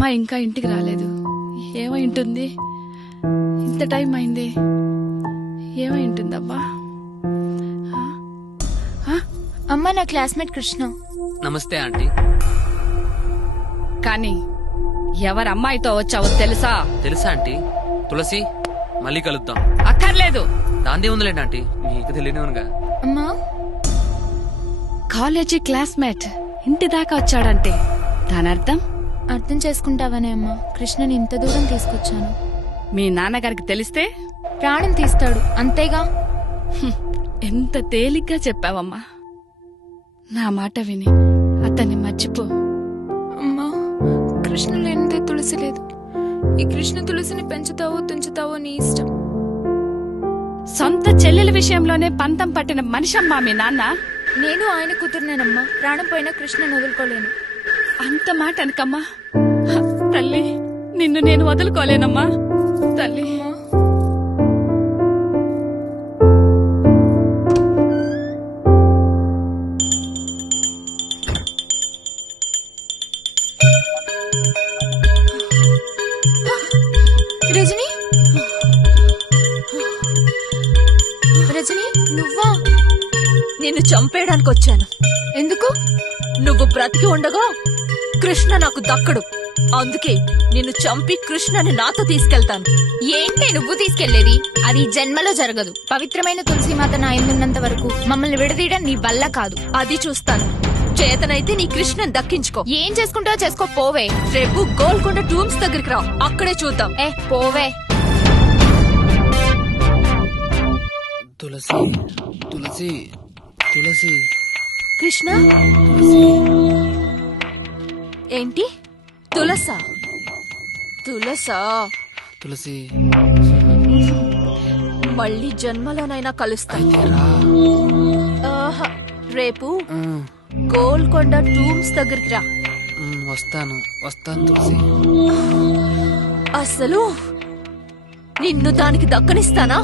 అమ్మాయి ఇంకా ఇంటికి రాలేదు. ఏమై ఉంటుంది? ఇంత టైం అయింది. ఏమై ఉంటుందబ్బా? అమ్మ, నా క్లాస్మేట్ కృష్ణ. నమస్తే ఆంటీ. కానీ ఎవరు అమ్మాయితో వచ్చావో తెలుసా? తెలుసా ఆంటీ? తులసి, మళ్ళీ కలుద్దాం. అక్కర్లేదు. దాందే ఉందిలేండి ఆంటీ, మీకు తెలియనివనుగా. అమ్మా, కాలేజీ క్లాస్మేట్ ఇంటి దాకా వచ్చాడంటే దానర్థం? అర్థం చేసుకుంటావనే అమ్మా కృష్ణని ఇంత దూరం తీసుకొచ్చాను. మీ నాన్నగారికి తెలిస్తే ప్రాణం తీస్తాడు, అంతేగా. ఎంత తేలిగ్గా చెప్పావమ్మా. నా మాట విని అతన్ని మర్చిపో. అమ్మా, కృష్ణ లేనిదే తులసి లేదు. ఈ కృష్ణ తులసిని పెంచుతావో తుంచుతావో నీ ఇష్టం. సొంత చెల్లెల విషయంలోనే పంతం పట్టిన మనిషమ్మా మీ నాన్న. నేను ఆయన కూతురునేనమ్మా. ప్రాణం పోయినా కృష్ణను వదులుకోలేను. అంత మాట అనకమ్మా. తల్లి, నిన్ను నేను వదులుకోలేనమ్మా. తల్లి, రజని, రజని, నువ్వా? నిన్ను చంపేయడానికి వచ్చాను. ఎందుకు? నువ్వు బ్రతికి ఉండగా కృష్ణ నాకు దక్కడు. అందుకే నిన్ను చంపి కృష్ణని నాతో తీసుకెళ్తాను. ఏంటే నువ్వు తీసుకెళ్లేది? అది జన్మలో జరగదు. పవిత్రమైన తులసిమాత నా ఎందున్నంత వరకు మమ్మల్ని విడదీయడం నీ వల్ల కాదు. అది చూస్తాను. చేతనైతే నీ కృష్ణని దక్కించుకో. ఏం చేసుకుంటావో చేసుకో, పోవే. రేపు గోల్కొండ టూమ్స్ దగ్గరికి రా, అక్కడే చూద్దాం. పోవే. తులసి, తులసి, తులసి. కృష్ణ ఏంటి? తులసా? తులసా? తులసి, మళ్ళీ జన్మలోనైనా కలుస్తా. అయితే రా. ఆహా, రేపు గోల్కొండ టూమ్స్ దగ్గరికి రా. వస్తాను, వస్తాను తులసి. అసలు నిన్ను దానికి దక్కనిస్తానా?